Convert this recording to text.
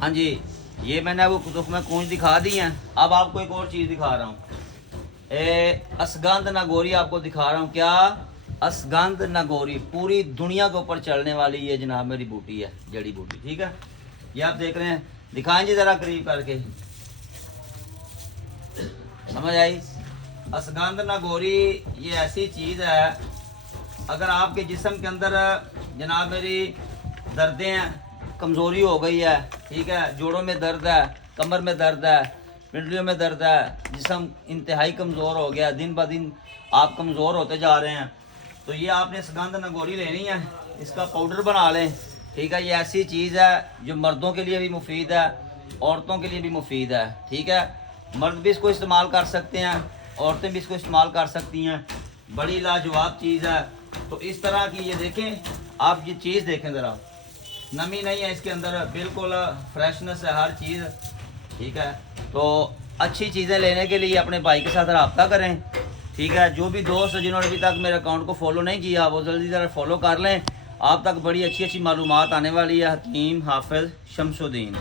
हाँ जी, ये मैंने आपको कुतुब में कूंज दिखा दी हैं। अब आपको एक और चीज़ दिखा रहा हूँ। असगंध नागौरी आपको दिखा रहा हूँ। क्या? असगंध नागौरी पूरी दुनिया के ऊपर चलने वाली ये जनाब मेरी बूटी है, जड़ी बूटी। ठीक है, ये आप देख रहे हैं, दिखाएं जी ज़रा करीब करके, समझ आई? असगंध नागौरी ये ऐसी चीज़ है, अगर आपके जिस्म के अंदर जनाब मेरी दर्दें हैं, कमज़ोरी हो गई है, ठीक है, जोड़ों में दर्द है, कमर में दर्द है, पिंडलियों में दर्द है, जिस्म इंतहाई कमज़ोर हो गया, दिन ब दिन आप कमज़ोर होते जा रहे हैं, तो ये आपने असगंध नागौरी लेनी है, इसका पाउडर बना लें। ठीक है, ये ऐसी चीज़ है जो मर्दों के लिए भी मुफीद है, औरतों के लिए भी मुफीद है। ठीक है, मर्द भी इसको इस्तेमाल कर सकते हैं, औरतें भी इसको इस्तेमाल कर सकती हैं। बड़ी लाजवाब चीज़ है। तो इस तरह की ये देखें, आप ये चीज़ देखें ज़रा, नमी नहीं है इसके अंदर, बिल्कुल फ्रेशनेस है हर चीज़। ठीक है, तो अच्छी चीज़ें लेने के लिए अपने भाई के साथ रब्ता करें। ठीक है, जो भी दोस्त जिन्होंने अभी तक मेरे अकाउंट को फॉलो नहीं किया वो जल्दी ज़रा फॉलो कर लें। आप तक बड़ी अच्छी अच्छी मालूमात आने वाली है। हकीम हाफिज़ शमसुद्दीन।